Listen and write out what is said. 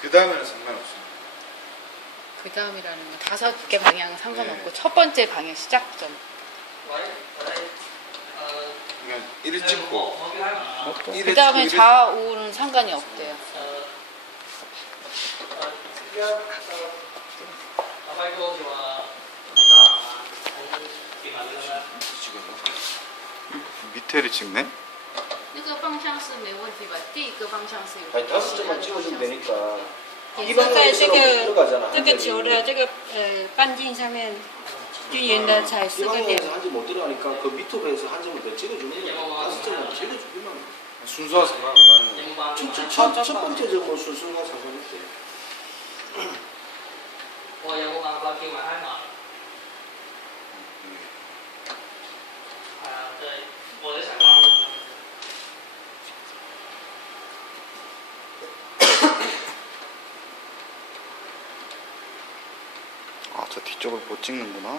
그 다음에는 상관없습니다. 그 다음이라는 건 다섯 개 방향은 상관없고 네. 첫 번째 방향 시작점. 그러니까 이를 찍고 그 다음에 좌우는 상관이 없대요. 밑에를 찍네? 那个方向是没问题吧？第一个方向是有 아니 다섯 점만 찍어주면 되니까 也 이 是在这 방향으로 个 들어가잖아 这个球的这个呃半径上面均匀的踩 이 四个点。 방향에서 한 점 못 들어가니까 그 밑으로 해서 한 점을 더 찍어주는 거야 다섯 점만 찍어주기만 해. 순서와 상관없다는 첫, 첫, 첫, 첫 번째 점은 순수가 상관없대 我有冇辦法叫埋喺埋？ 뒤쪽을 못 찍는구나.